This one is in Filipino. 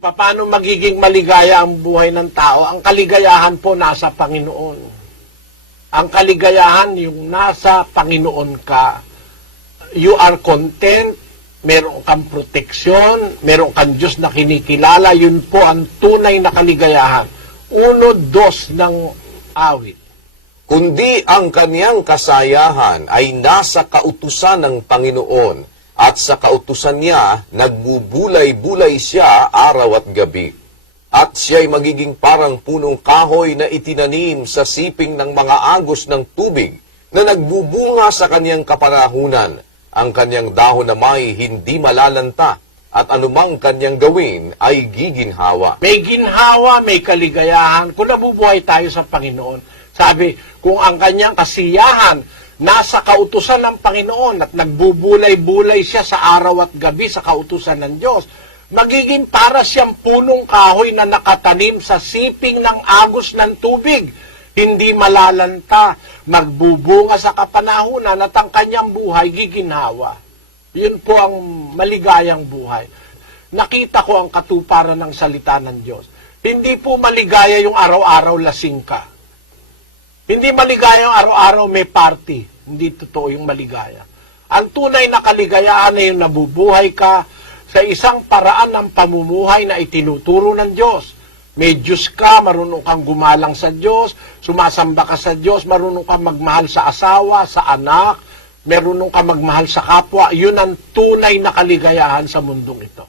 Paano magiging maligaya ang buhay ng tao? Ang kaligayahan po nasa Panginoon. Ang kaligayahan yung nasa Panginoon ka. You are content, meron kang proteksyon, meron kang Diyos na kinikilala, yun po ang tunay na kaligayahan. 1-2 ng awit. Kundi ang kaniyang kasayahan ay nasa kautusan ng Panginoon, at sa kautusan niya, nagbubulay-bulay siya araw at gabi. At siya'y magiging parang punong kahoy na itinanim sa siping ng mga agos ng tubig, na nagbubunga sa kaniyang kapanahunan. Ang kaniyang dahon na may hindi malalanta, at anumang kaniyang gawin ay giginhawa. May ginhawa, may kaligayahan, kung nabubuhay tayo sa Panginoon. Sabi, kung ang kanyang kasiyahan nasa kautusan ng Panginoon at nagbubulay-bulay siya sa araw at gabi sa kautusan ng Diyos, magiging para siyang punong kahoy na nakatanim sa siping ng agos ng tubig. Hindi malalanta, magbubunga sa kapanahunan at ang kanyang buhay giginhawa. Yun po ang maligayang buhay. Nakita ko ang katuparan ng salita ng Diyos. Hindi po maligaya yung araw-araw lasing ka. Hindi maligaya yung araw-araw may party. Hindi totoo yung maligaya. Ang tunay na kaligayahan ay yung nabubuhay ka sa isang paraan ng pamumuhay na itinuturo ng Diyos. May Diyos ka, marunong kang gumalang sa Diyos, sumasamba ka sa Diyos, marunong kang magmahal sa asawa, sa anak, marunong kang magmahal sa kapwa. Yun ang tunay na kaligayahan sa mundong ito.